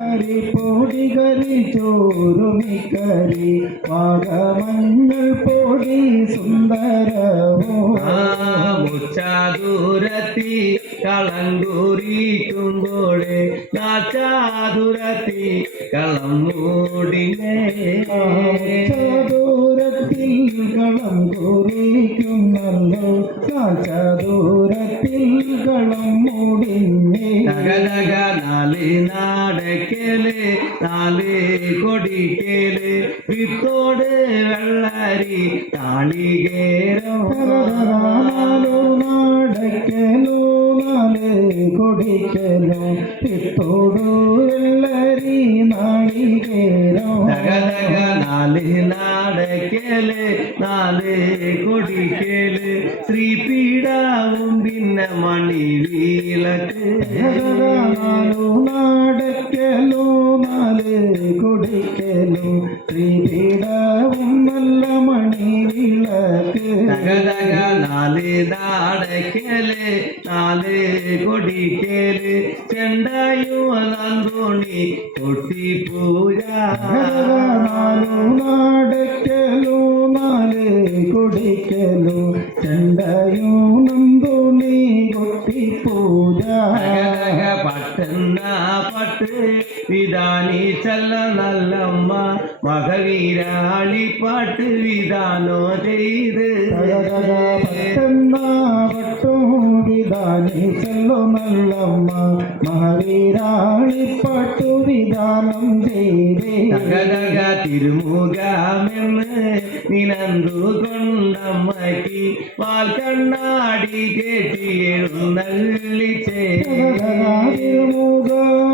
കരി പൊടി കറി ചോറുമിക്കറി വാഗമഞ്ഞൾ പൊടി സുന്ദരമോ? മുച്ചാതുരത്തി കളങ്കൂറിക്കുമ്പോഴേ നാച്ചാതുരത്തി കളം മൂടിനേ ചാദൂരത്തിൽ കളം കുറിക്കുന്നല്ലോ ചാദൂരത്തിൽ കളം മൂടിനെ തകതക നാല് നാടക്കൽ നാല് കൊടിക്കൽ വിത്തോട് വെള്ളരി താളികേരോ നാടക്കലോ നാല് കൊടിക്കലോ വിത്തോട് വെള്ളരി നാളികേരോ നാല് നാടക്കൽ നാല് കൊടിക്കൽ ശ്രീപീഠാവും പിന്നെ മണി വിളക്ക് നാലു നാടക്കലോ നാല് കൊടിക്കലോ ശ്രീപീഠവും നല്ല മണി വിളക്ക് തകതക നാല് നാടക്കൽ നാല് കൊടിക്കൽ ചെണ്ടായും നന്ദോണി കൊട്ടി പൂജ നാലു നാടക്കലോ നാല് കൊടിക്കലോ ചെണ്ടയോ നന്ദുണി ఉన్నా పట్టు విధాని చల్ల నల్లమ్మ మగవీరాళి పాటు విధానో తెలీదు పట్టు విధాని చల్ల నల్లమ్మ మగవీరాళి పాటు విధానం తేరే తిరుముగా నినందు కొండ കൊണ്ടമ്മയ്ക്ക് വാൽ കണ്ണാടി കേട്ടി എഴുന്നള്ളിച്ചേ മുഖം